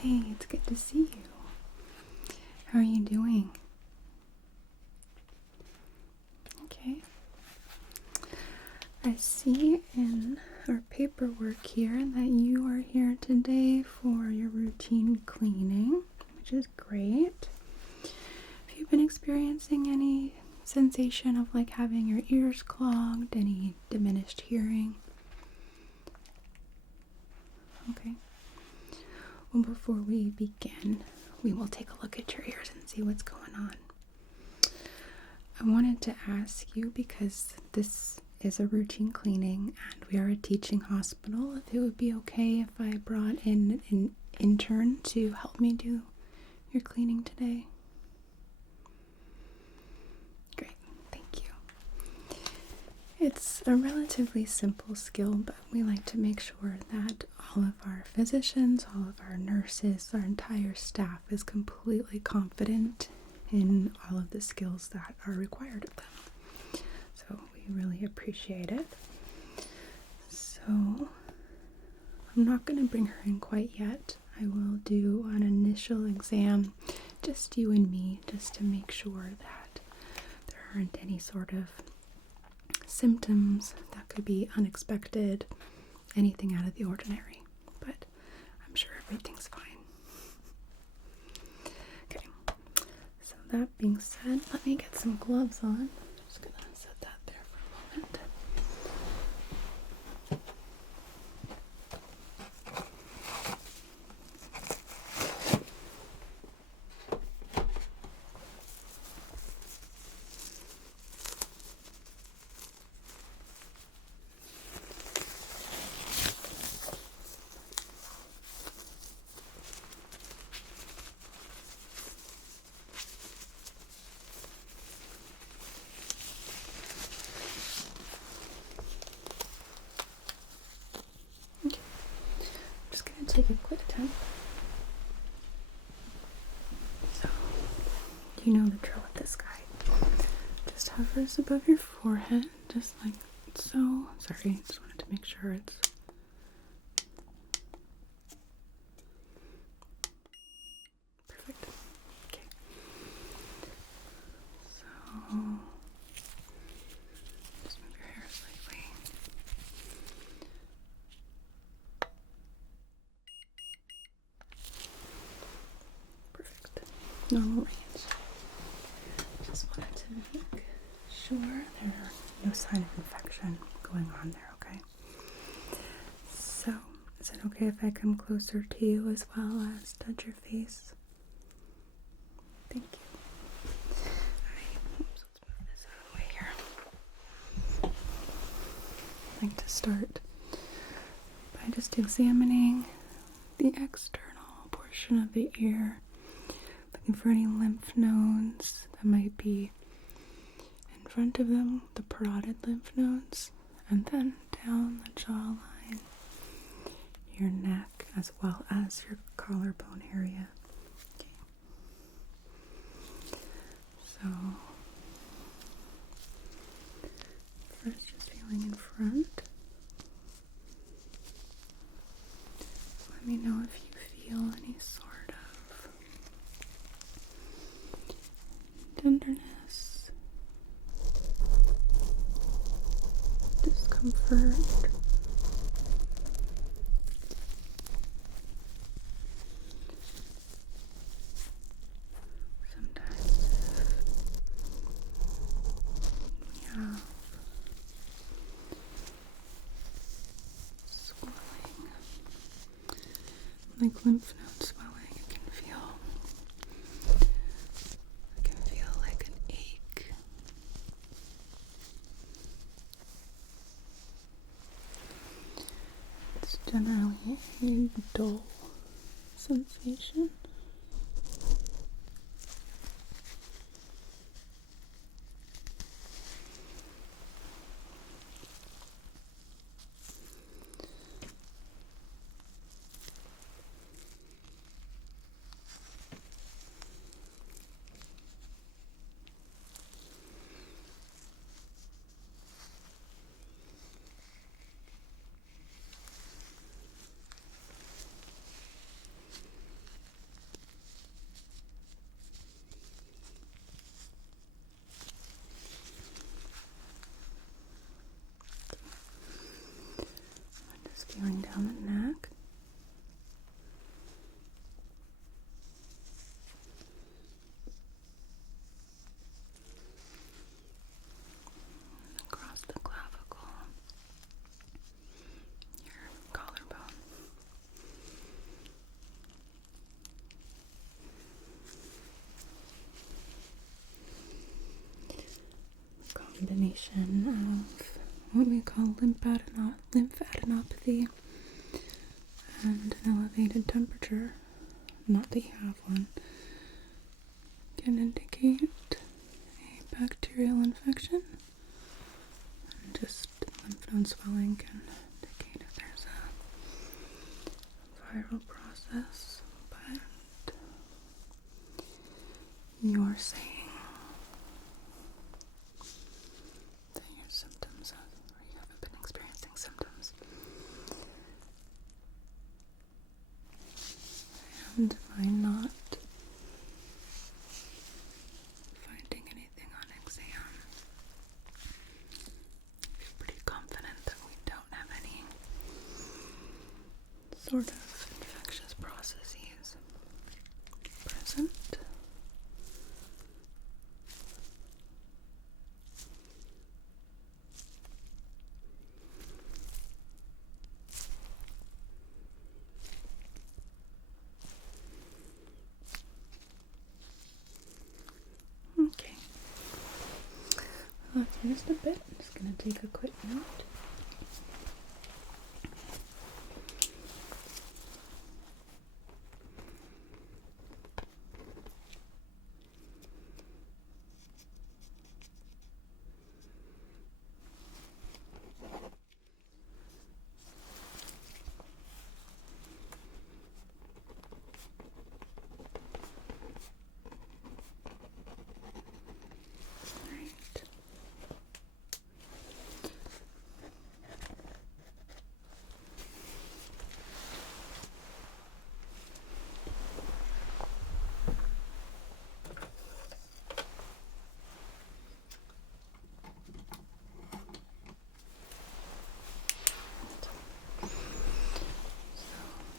Hey, it's good to see you. How are you doing? Okay. I see in our paperwork here that you are here today for your routine cleaning, which is great. Have you been experiencing any sensation of like having your ears clogged, any diminished hearing? Okay. Well, before we begin, we will take a look at your ears and see what's going on. I wanted to ask you, because this is a routine cleaning and we are a teaching hospital, if it would be okay if I brought in an intern to help me do your cleaning today. Great, thank you. It's a relatively simple skill, but we like to make sure that all of our physicians, all of our nurses, our entire staff is completely confident in all of the skills that are required of them. So we really appreciate it. So I'm not going to bring her in quite yet. I will do an initial exam, just you and me, just to make sure that there aren't any sort of symptoms that could be unexpected, anything out of the ordinary. But I'm sure everything's fine. Okay, so that being said, let me get some gloves on. Just gonna set that there for a moment. Okay, I'm just gonna take a quick temp. So, you know the drill with this guy. Just hovers above your forehead, just like so. Sorry, just wanted to make sure it's perfect. Okay. So, just move your hair slightly. Perfect. Normal range. Just wanted to make sure there are no sign of infection going on there, okay? So, is it okay if I come closer to you as well as touch your face? Thank you. Alright, let's move this out of the way here. I'd like to start by just examining the external portion of the ear, looking for any lymph nodes that might be in front of them, the parotid lymph nodes, and then down the jawline, your neck, as well as your collarbone area. Okay. So, first just feeling in front. Let me know if you feel any sort of tenderness, discomfort. Sometimes we have swelling, like lymph node swelling. It can feel like an ache. It's generally a dull sensation. combination of what we call lymphadenopathy and an elevated temperature, not that you have one, can indicate a bacterial infection. And just lymph node swelling can indicate if there's a viral process, but you're saying that your symptoms or you haven't been experiencing symptoms. And am I not finding anything on exam? I feel pretty confident that we don't have any sort of infectious processes present. Okay. Well, that's just a bit. I'm just going to take a quick note. Right.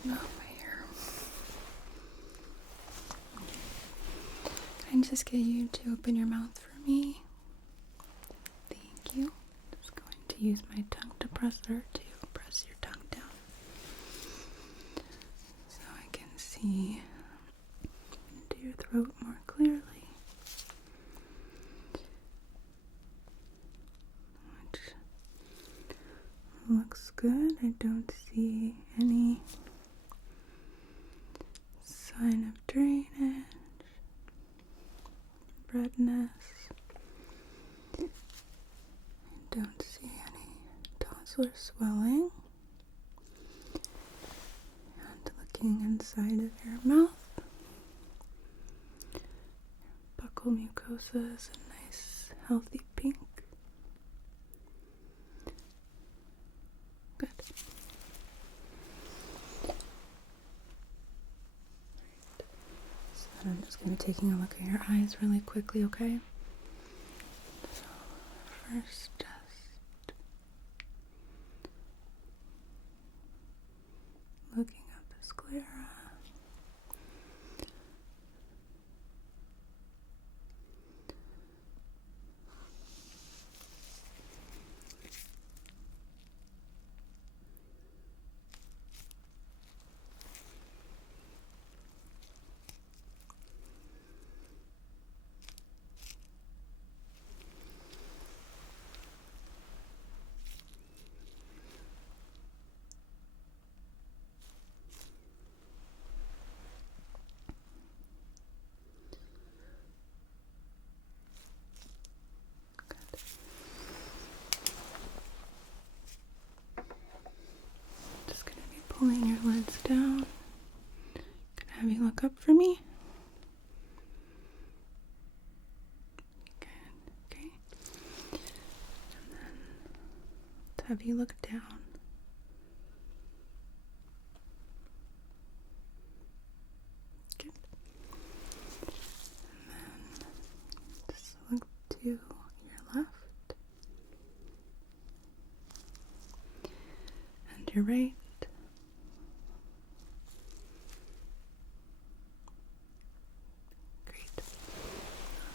Now my hair. Can I just get you to open your mouth for me? Thank you. Just going to use my tongue depressor to press your tongue down so I can see into your throat more clearly. Which looks good. I don't see any sign of drainage, redness. I don't see any tonsillar swelling. And looking inside of your mouth, buccal mucosa is a nice healthy pink. Good. So then I'm just going to be taking a look at your eyes really quickly, okay? So first, just looking at the sclera. Just going to be pulling your lids down. Can I have you look up for me? Good. Okay. And then let's have you look down. Good. And then just look to your left and your right. Great. All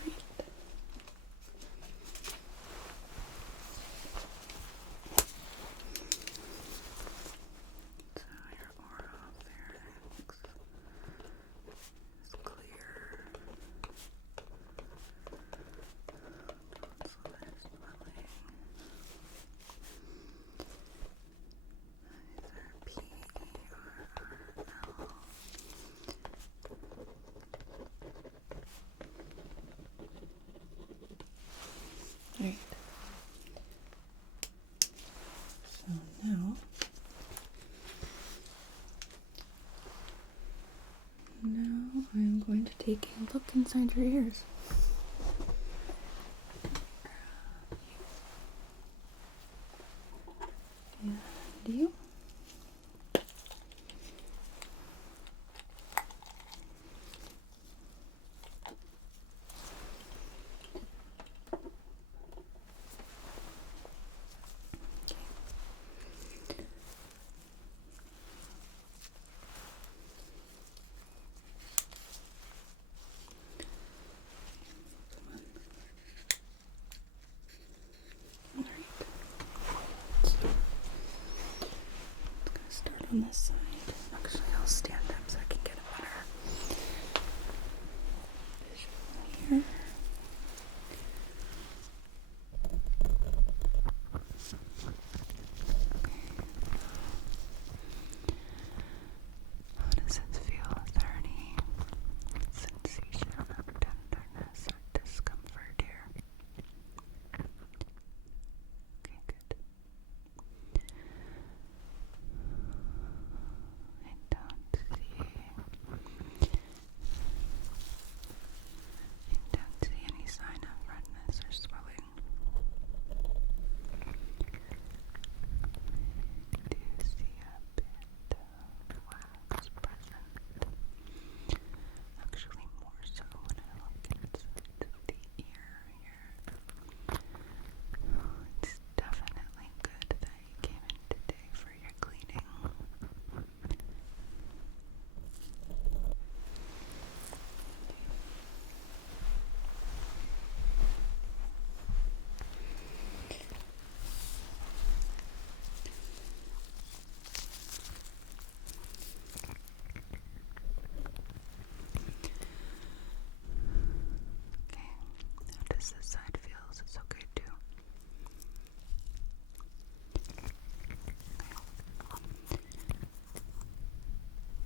right. So your oral pharynx is clear. Tonsillar swelling. going to take a look inside your ears. And you. Start on this side. Actually, I'll stand up so I can get a better visual here. How does this feel? Is there any sensation of tenderness or discomfort here? Okay, good. I don't see any sign of redness or swelling. I do see a bit of wax present. Actually, more so when I look inside the ear here. It's definitely good that you came in today for your cleaning. Okay, how does this side feel? Is this okay too?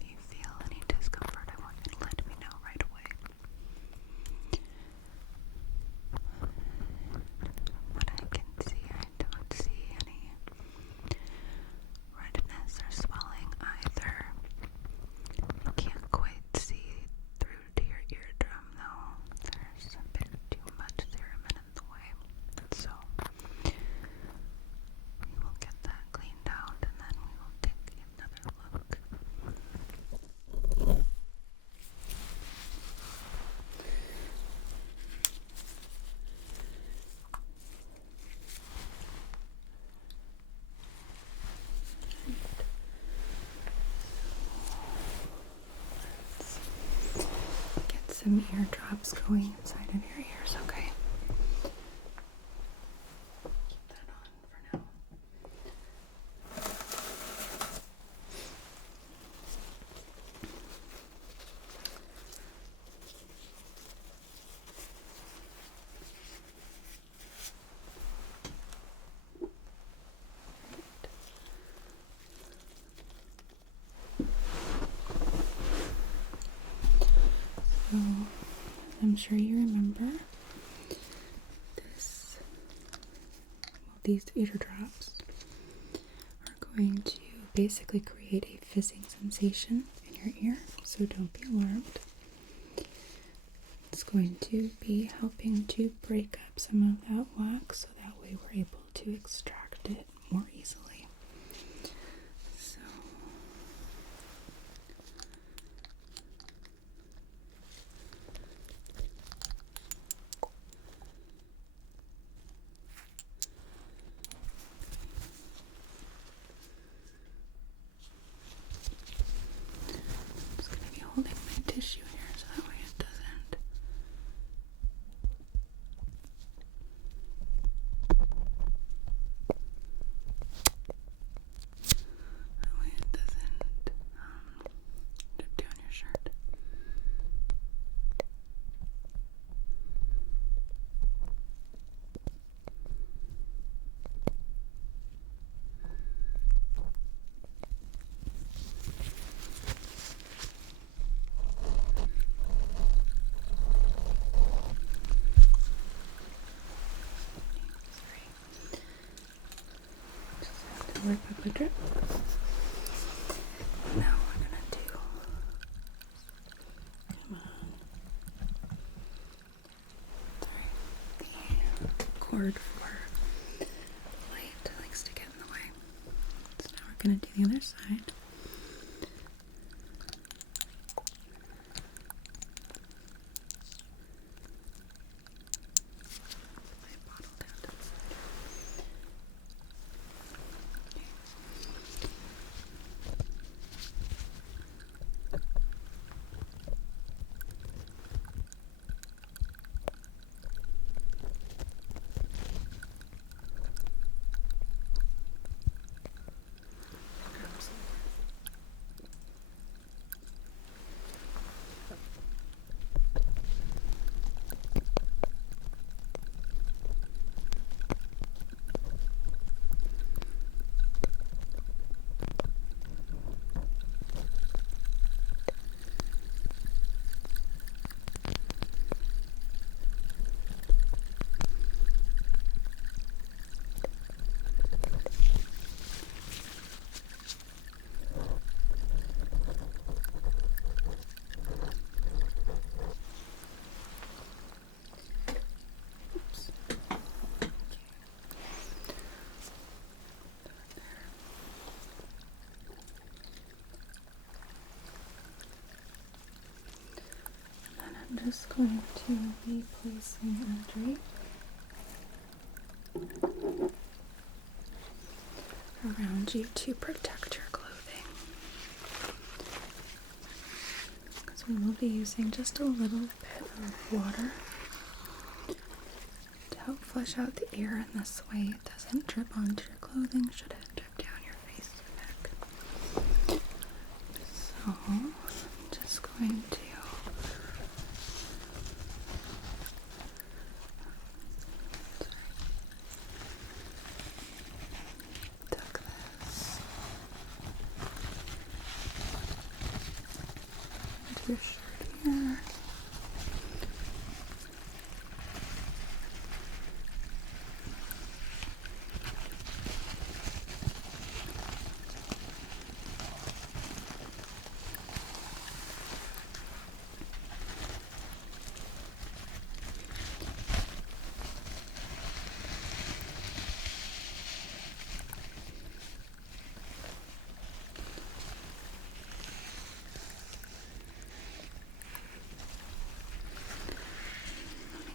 If you feel any discomfort, I want you to let me know right away. What I can see, I don't see any redness or swelling either. I can't quite see through to your eardrum though. There's a bit too much cerumen in the way. So we will get that cleaned out and then we will take another look. Get some eardrops going inside of your ears, okay? Keep that on for now. So, I'm sure you remember these eardrops are going to basically create a fizzing sensation in your ear, so don't be alarmed. It's going to be helping to break up some of that wax so that way we're able to extract it more easily. So I'm just going to be holding my tissue here so that way it doesn't. That way it doesn't drip down your shirt. Work up a drip. Now we're gonna do, come on, hard for the light. It likes to get in the way. So now we're going to do the other side. I'm just going to be placing a drape around you to protect your clothing, because we will be using just a little bit of water to help flush out the air, and this way it doesn't drip onto your clothing should it drip down your face or neck. So I'm just going to tuck this into your shirt here.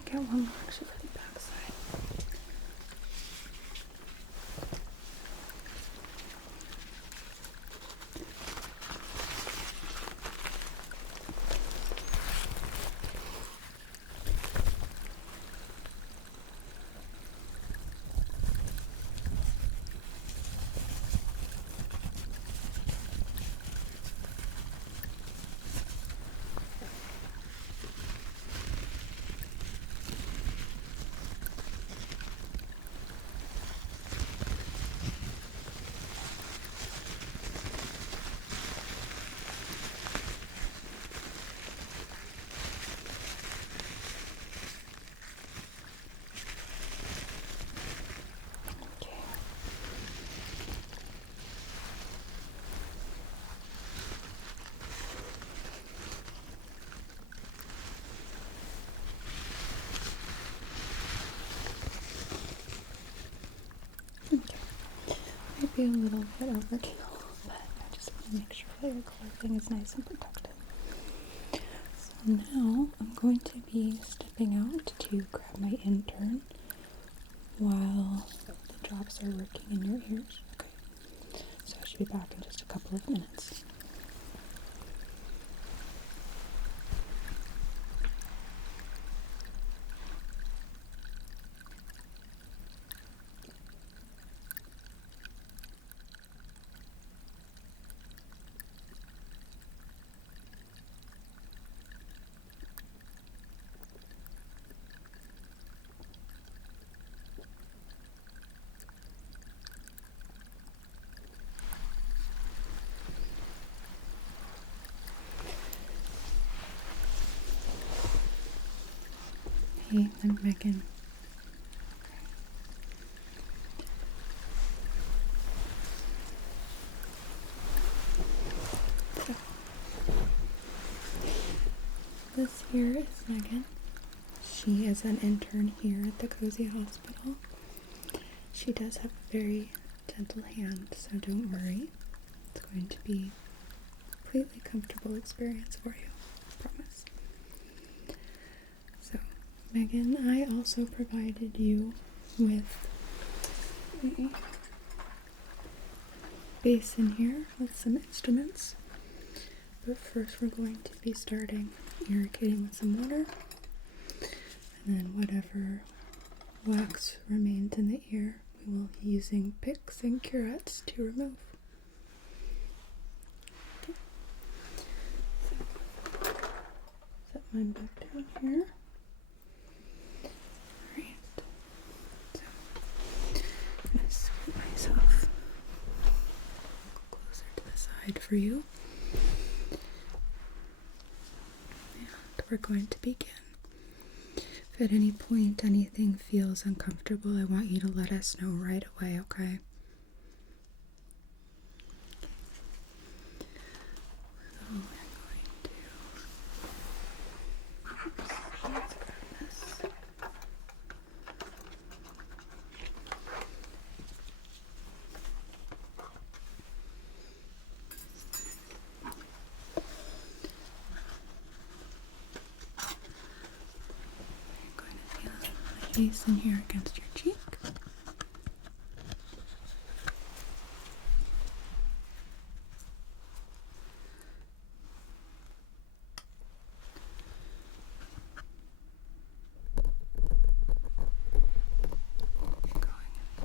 Get one more actually for the back side. Might be a little bit overkill, but I just want to make sure that your clothing is nice and protected. So now I'm going to be stepping out to grab my intern while the drops are working in your ears. Okay, so I should be back in just a couple of minutes. Hey, I'm Megan. So, this here is Megan. she is an intern here at the Cozy Hospital. She does have a very gentle hand, so don't worry. It's going to be a completely comfortable experience for you, I promise. So, Megan, I also provided you with a basin here with some instruments. But first we're going to be starting irrigating with some water, and then whatever wax remains in the ear we will be using picks and curettes to remove. Okay. So, set mine back down here. Alright. So, I'm going to scoot myself closer to the side for you. And we're going to begin. If at any point anything feels uncomfortable, I want you to let us know right away, okay? So we're going to... Oops, let's grab this. I'm going to feel my face in here against your cheek. Going in here.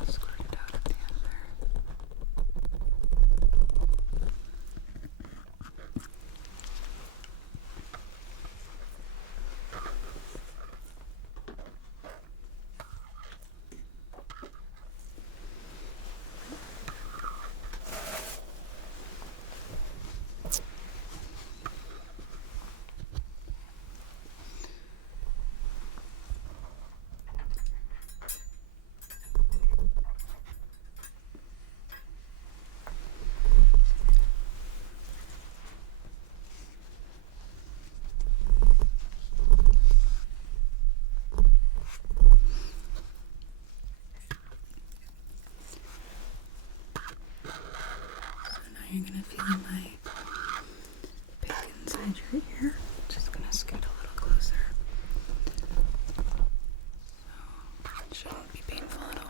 I'll squirt it out at the end there. So now you're going to feel my pick inside your ear. Just going to scoot a little closer. So it shouldn't be painful at all.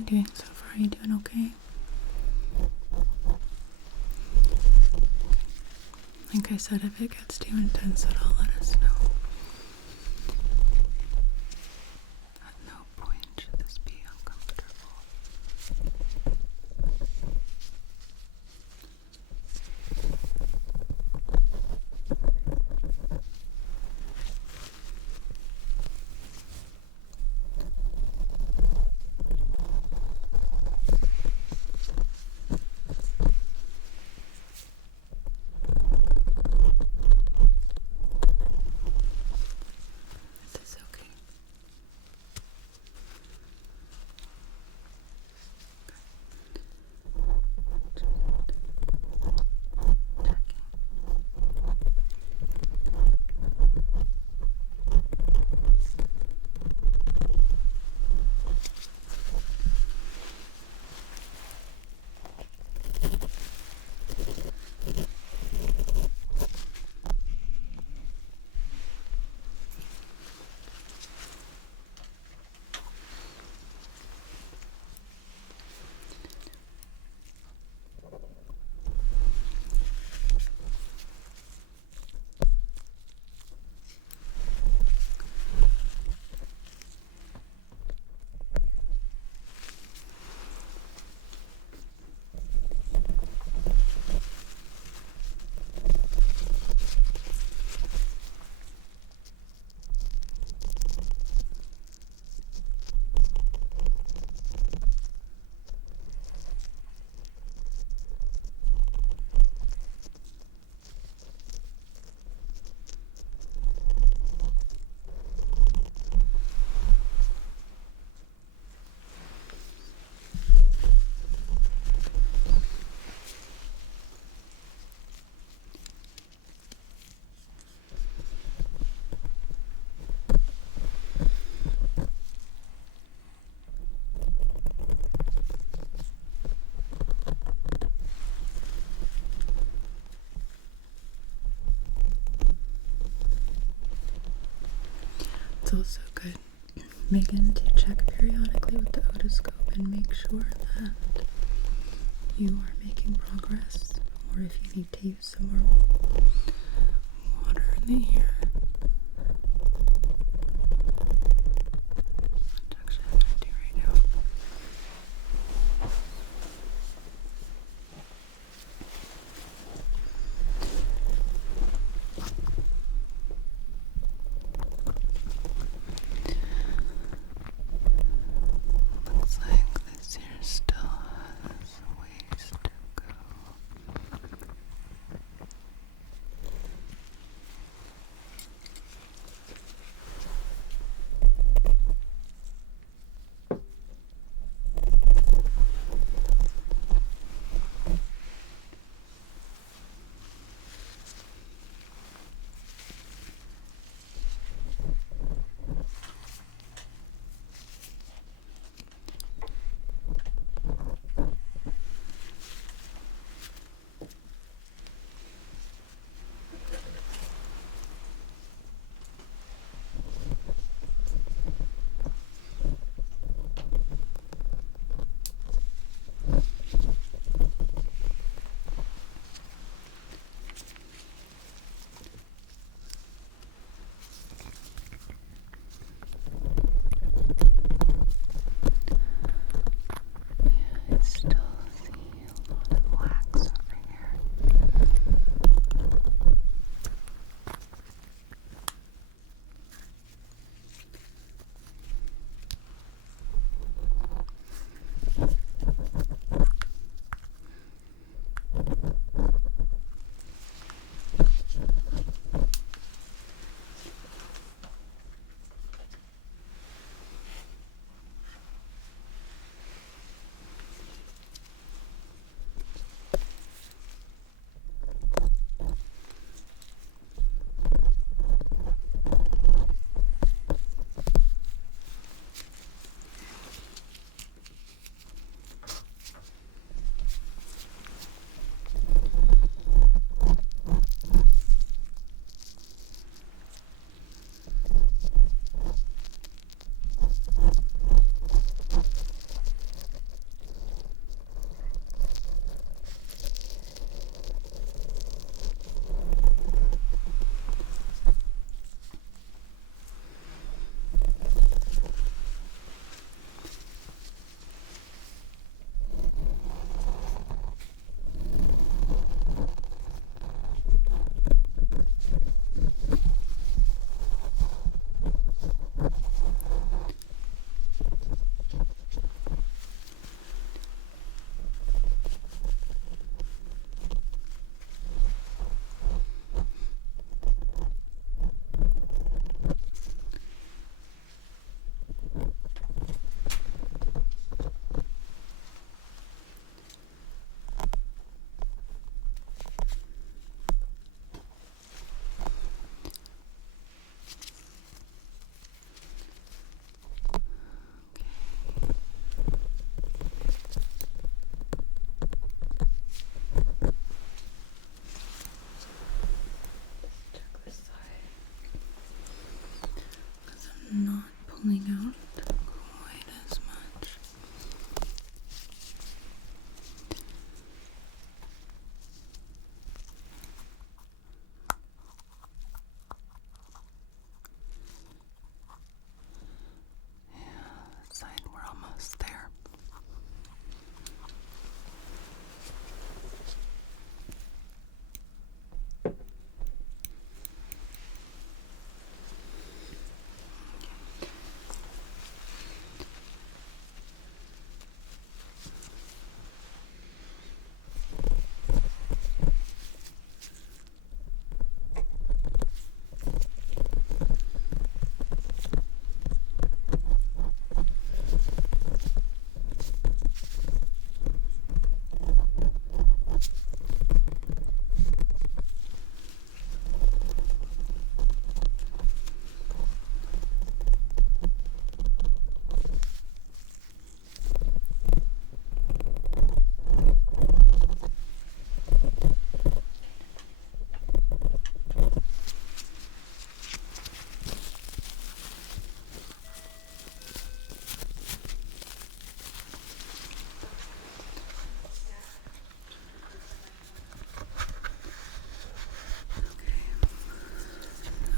you doing so far? Are you doing okay? Like I said, if it gets too intense at all, let us know. At no point should this be uncomfortable. Is this okay? It's also good, Megan, to check periodically with the otoscope and make sure that you are making progress, or if you need to use some more water in the ear. That's actually what I'm gonna do right now. Looks like this ear still has a ways to go.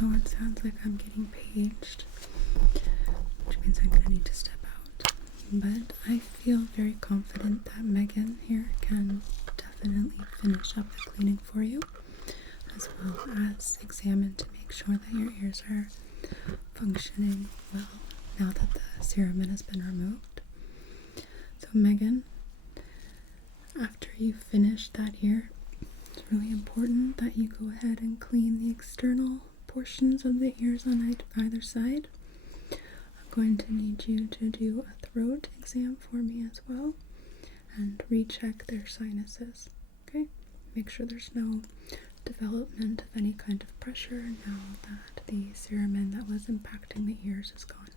Oh, it sounds like I'm getting paged, which means I'm gonna need to step out. But I feel very confident that Megan here can definitely finish up the cleaning for you, as well as examine to make sure that your ears are functioning well now that the cerumen has been removed. So Megan, after you finish that ear, it's really important that you go ahead and clean the external portions of the ears on either side. I'm going to need you to do a throat exam for me as well and recheck their sinuses. Okay? Make sure there's no development of any kind of pressure now that the cerumen that was impacting the ears is gone.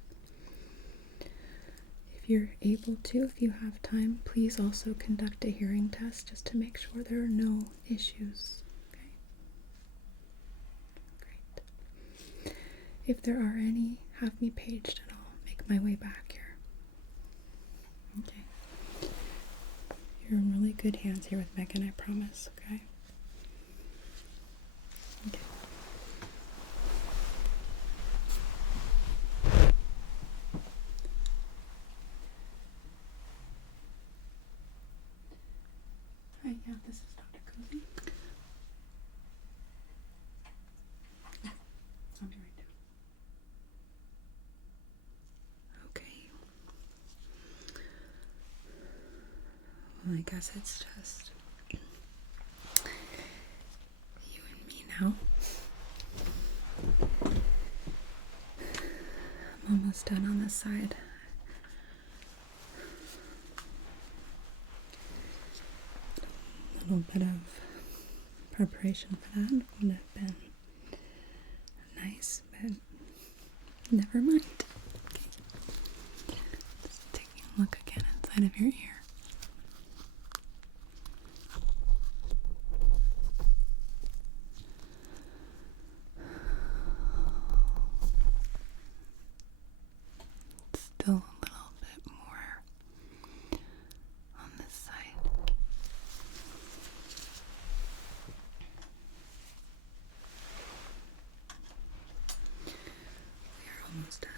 If you're able to, if you have time, please also conduct a hearing test just to make sure there are no issues. Okay? Great. If there are any, have me paged and I'll make my way back here. Okay. You're in really good hands here with Megan, I promise, okay? Okay. Hi, yeah, this is Dr. Cozy. I'll be right down. Okay. Well, I guess it's just you and me now. I'm almost done on this side. A little bit of preparation for that would have been nice, but never mind. Okay. Just taking a look again inside of your ear. Still a little bit more on this side. We are almost done.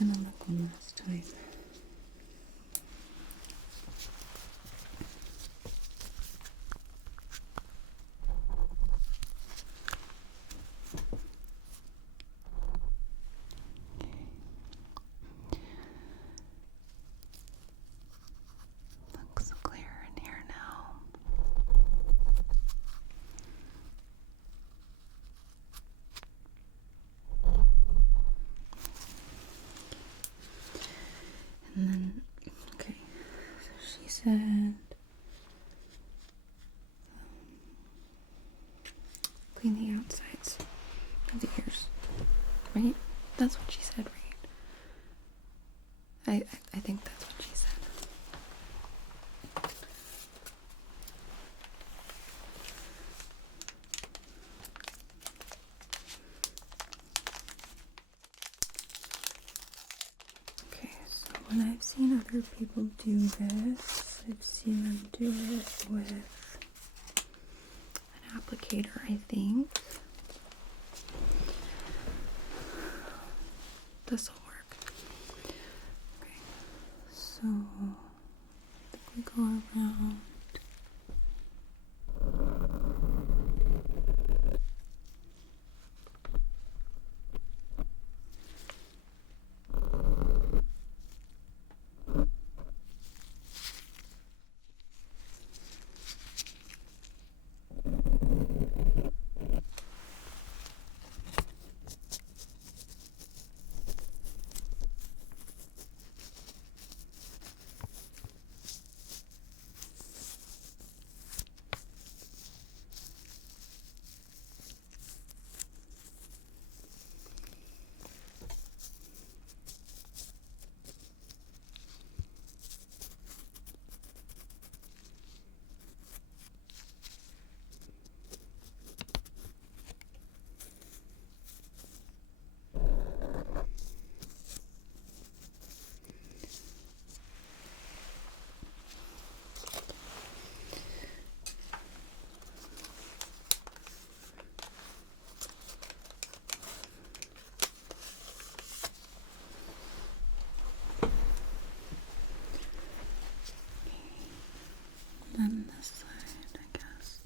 I'm gonna look one last time. Looks clear in here now. And then, okay, so she said, clean the outsides of the ears, right? That's what she said, right? I think that's what she said. when I've seen other people do this, I've seen them do it with an applicator, I think. This will work. Okay, so we go around. And this side, I guess.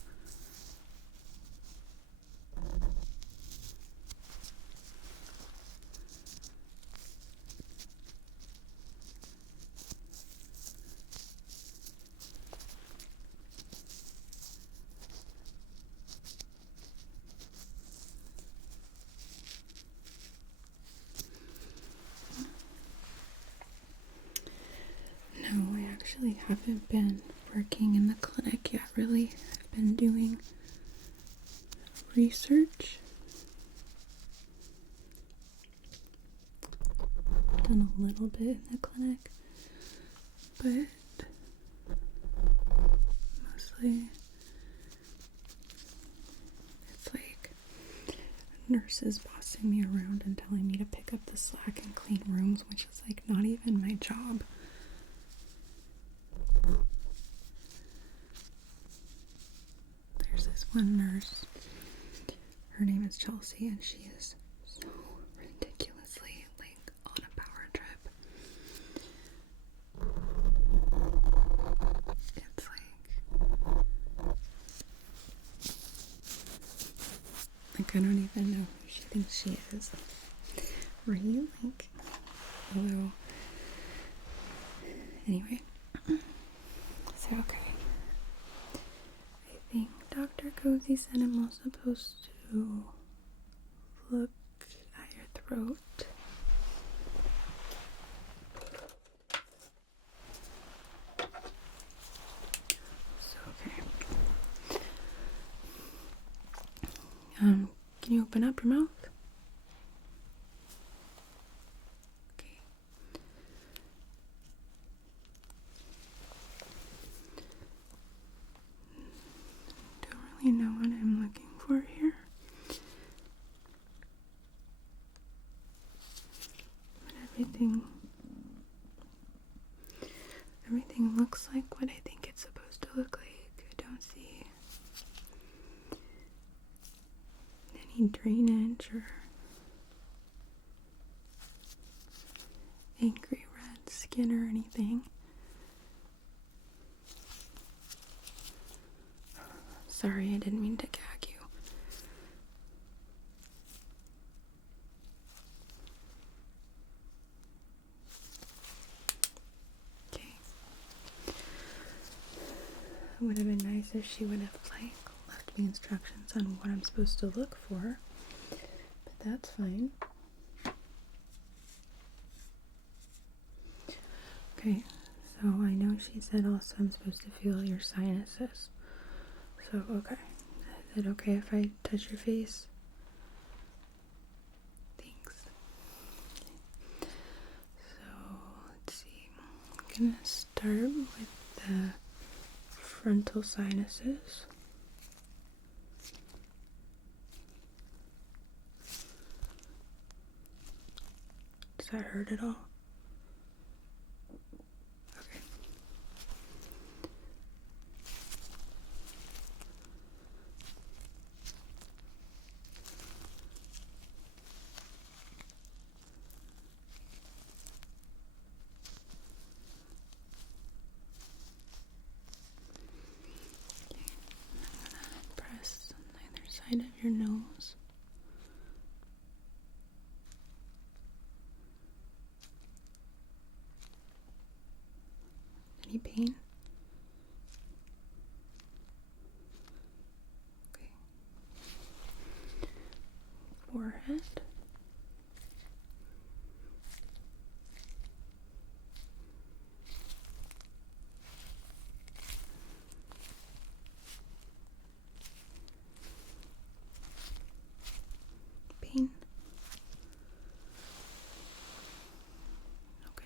No, I actually haven't been working in the clinic yet, really. I've been doing research. Done a little bit in the clinic, but mostly it's like nurses bossing me around and telling me to pick up the slack and clean rooms, which is like not even my job. There's this one nurse, her name is Chelsea, and she is so ridiculously like on a power trip. It's like I don't even know who she thinks she is. Right? Like, although, anyway. So, okay. I think Dr. Cozy said I'm also supposed to look at your throat. So, okay. Can you open up your mouth? Okay. Don't really know what I'm looking for here. But everything looks like what I think it's supposed to look like. I don't see any drainage or angry red skin or anything. Sorry, I didn't mean to gag you. Okay. It would have been nice if she would have like left me instructions on what I'm supposed to look for, but that's fine. Okay, so I know she said also I'm supposed to feel your sinuses. So, okay. Is it okay if I touch your face? Thanks. So, let's see. I'm gonna start with the frontal sinuses. Does that hurt at all? side of your nose. Any pain? Okay. Forehead. Pain. Okay.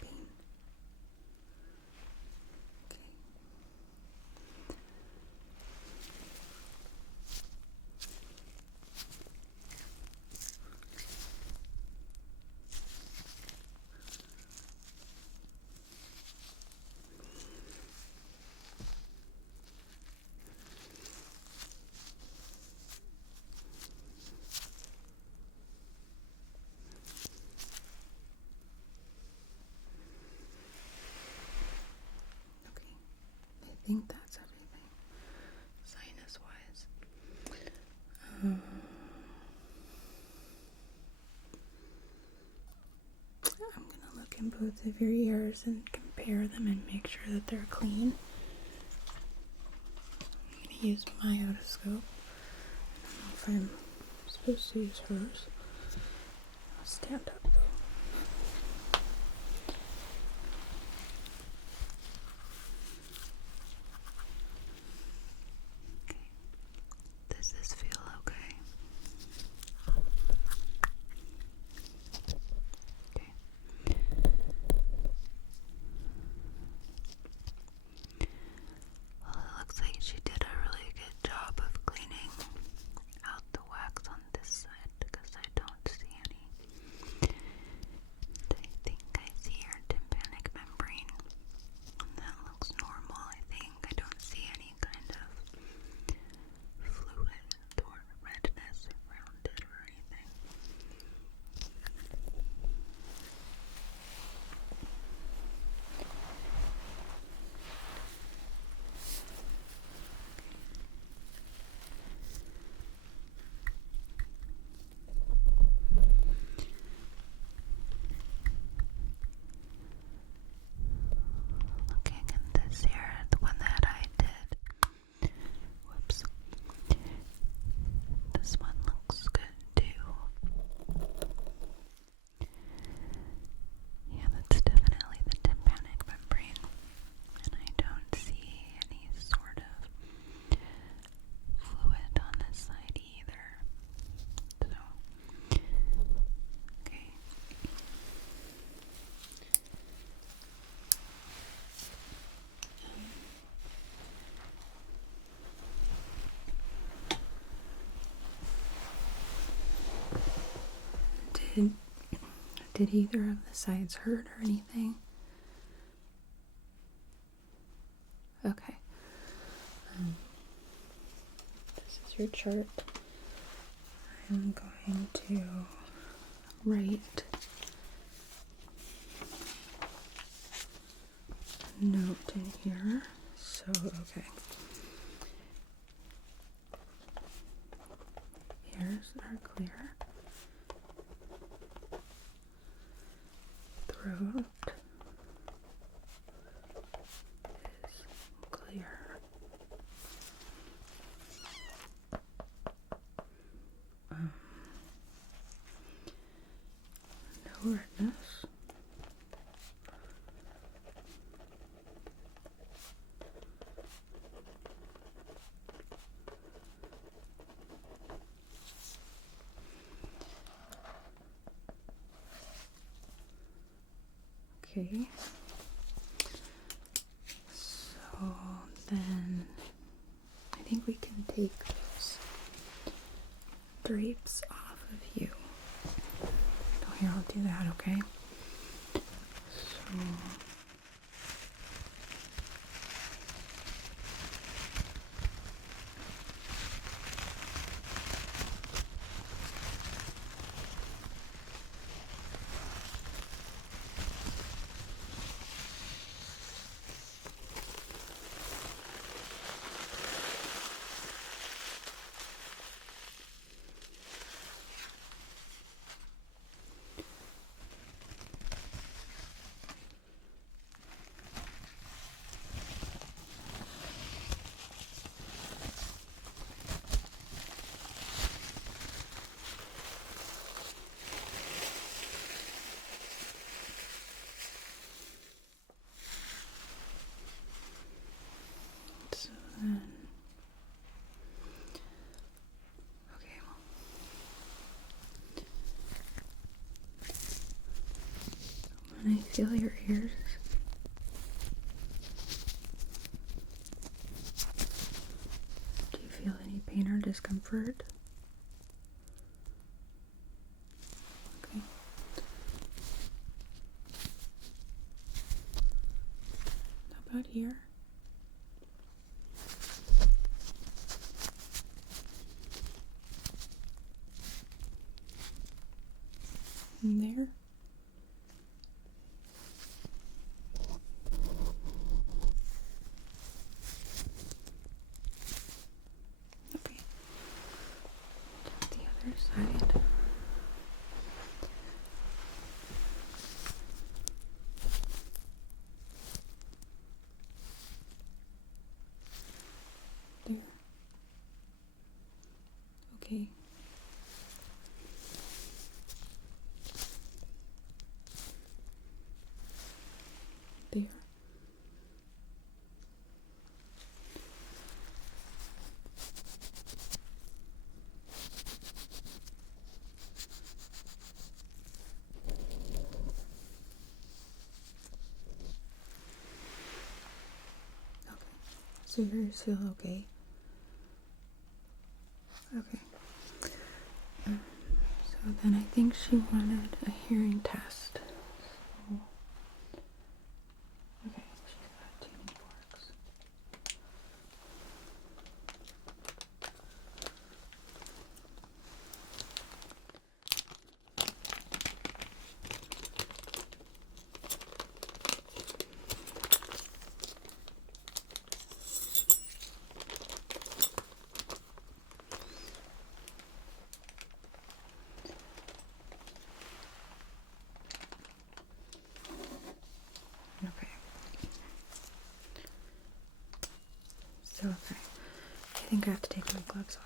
Pain. Okay. Okay. I think that's everything. Sinus wise. I'm gonna look in both of your ears and compare them and make sure that they're clean. I'm gonna use my otoscope. I don't know if I'm supposed to use hers. I'll stand up though. Okay. Does this feel okay? Okay. Well, it looks like she did a really good job of cleaning out the wax on this side because I don't see any. I think I see your tympanic membrane. That looks normal, I think. I don't see any kind of fluid or redness around it or anything. Looking at this here, the one that I did. Whoops. This one looks good too. Yeah, that's definitely the tympanic membrane. And I don't see any sort of fluid on this side either. So, okay. Did either of the sides hurt or anything? Okay. This is your chart. I'm going to write a note in here. So, okay. Ears are clear. Throat is clear. No redness. Okay. So then I think we can take those drapes off of you. So here, I'll do that, okay? So feel your ears? Do you feel any pain or discomfort? Okay. How about here? And there? Okay. The other side. There. Okay. There. Okay. So your ears feel okay? Okay. So then I think she wanted a hearing test. So, okay, she's got tuning forks. Okay. So, okay. I think I have to take my gloves off.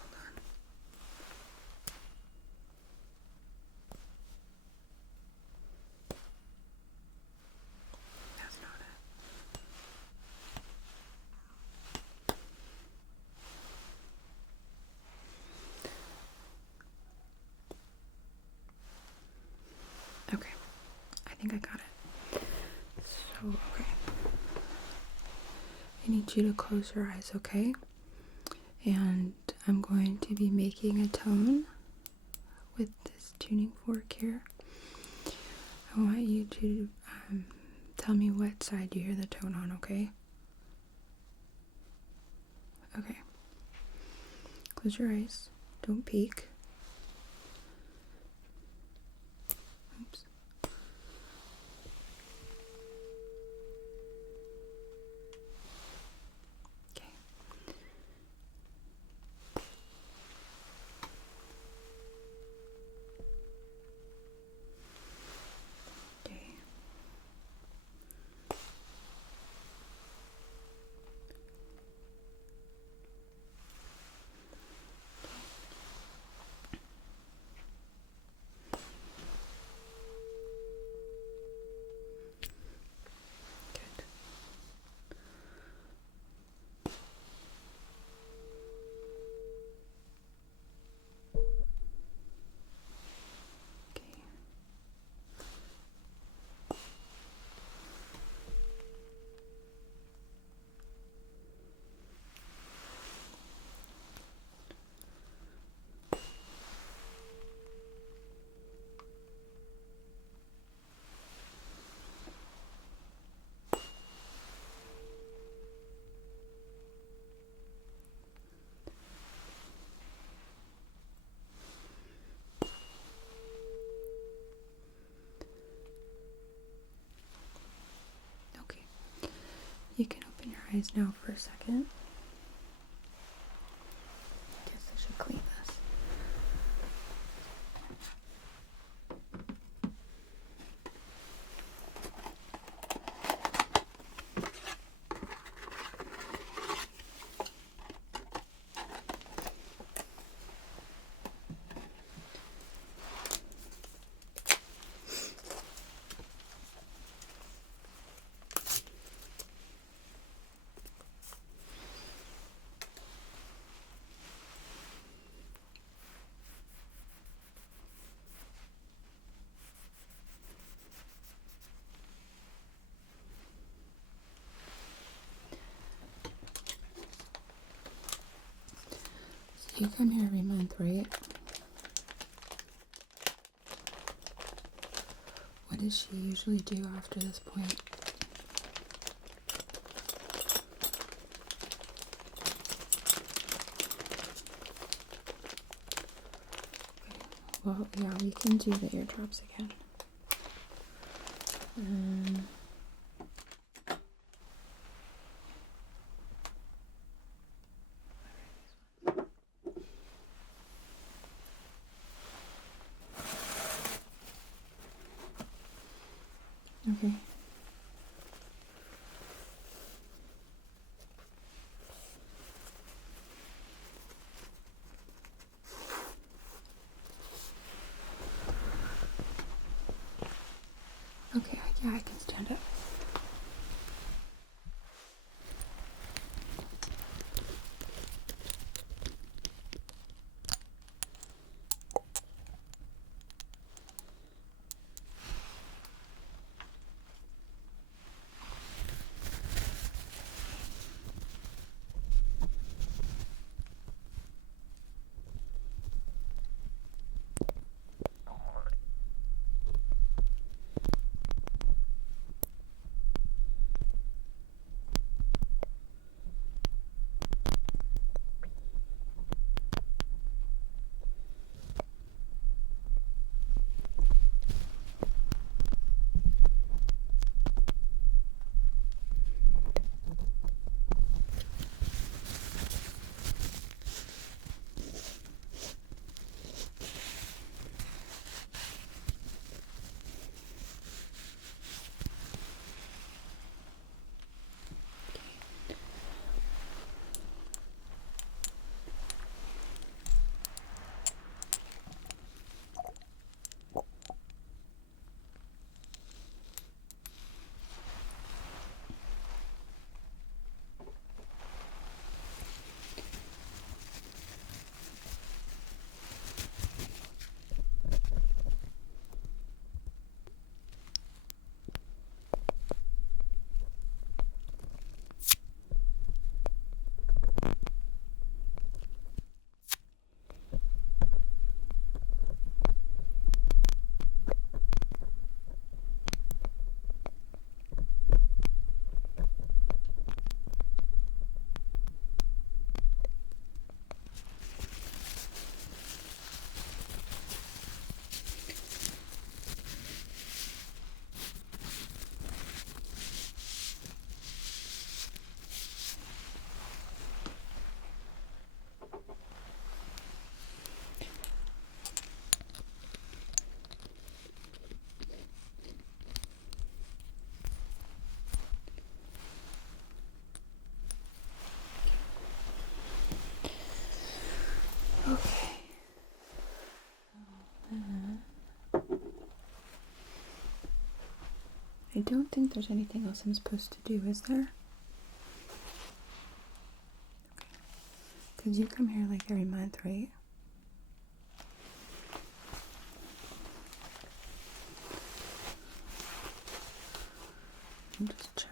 Hold on. That's not it. Okay. I think I got it. So, okay. I need you to close your eyes, okay? And I'm going to be making a tone with this tuning fork here. I want you to tell me what side you hear the tone on, okay? Okay. Close your eyes. Don't peek. Oops. Okay. Okay. Good. Okay. Okay. You can open your eyes now for a second. Guess I should clean this. You come here every month, right? What does she usually do after this point? Well, yeah, we can do the eardrops again. Okay. Okay, yeah, I can stand up. Okay. I don't think there's anything else I'm supposed to do, is there? Because you come here like every month, right? Just check.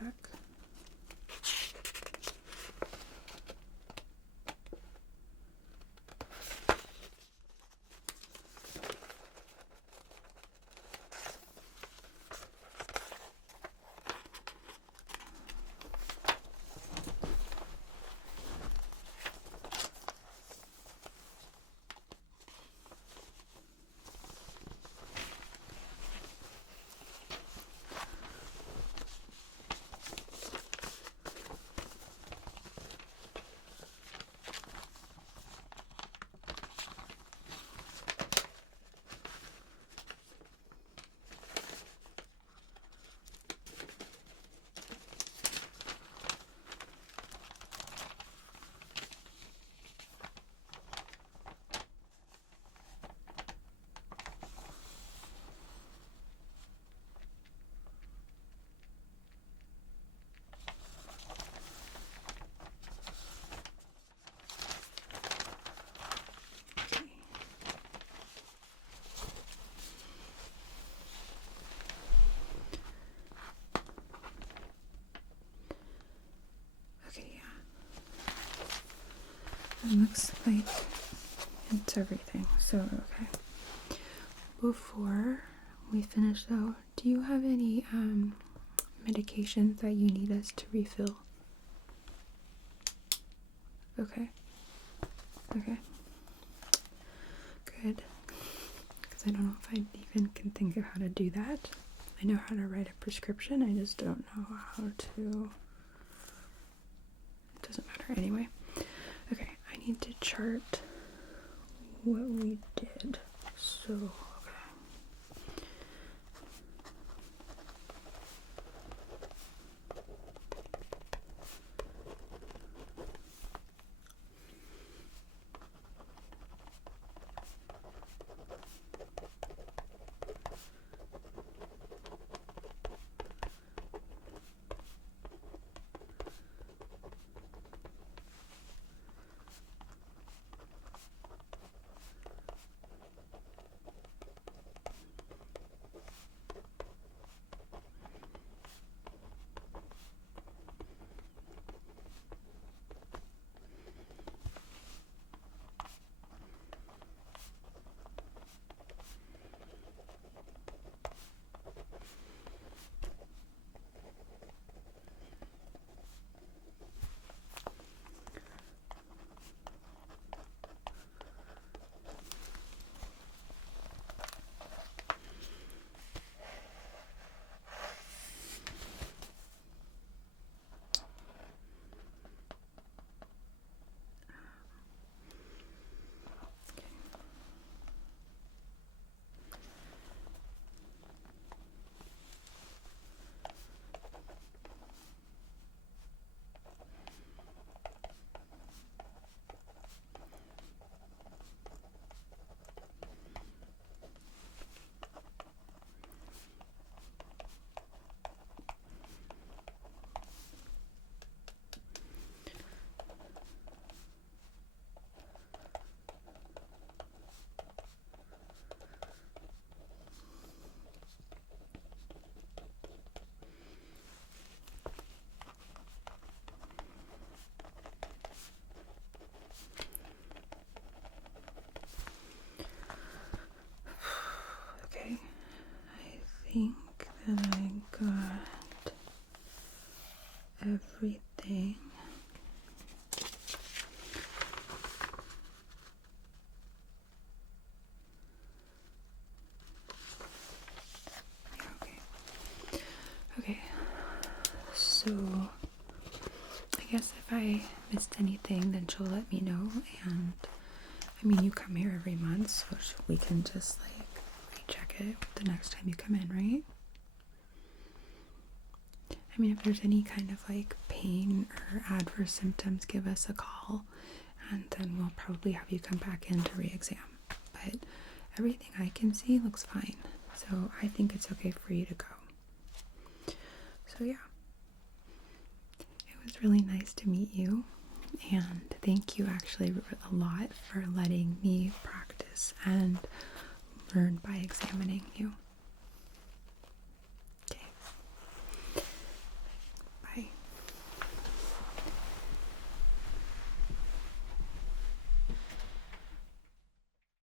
Okay, yeah. It looks like It's everything. So, okay. Before we finish though, do you have any medications that you need us to refill? Okay. Okay. Good. Because I don't know if I even can think of how to do that. I know how to write a prescription, I just don't know how to. It doesn't matter anyway. Okay, I need to chart what we did. So, okay. Okay, I think that I got everything. Okay. Okay. So I guess if I missed anything, then she'll let me know. And I mean, you come here every month, so we can just like recheck it the next time you come in, right? I mean, if there's any kind of like pain or adverse symptoms, give us a call, and then we'll probably have you come back in to re-exam. But everything I can see looks fine, so I think it's okay for you to go. So yeah, it was really nice to meet you, and thank you actually a lot for letting me practice and learn by examining you.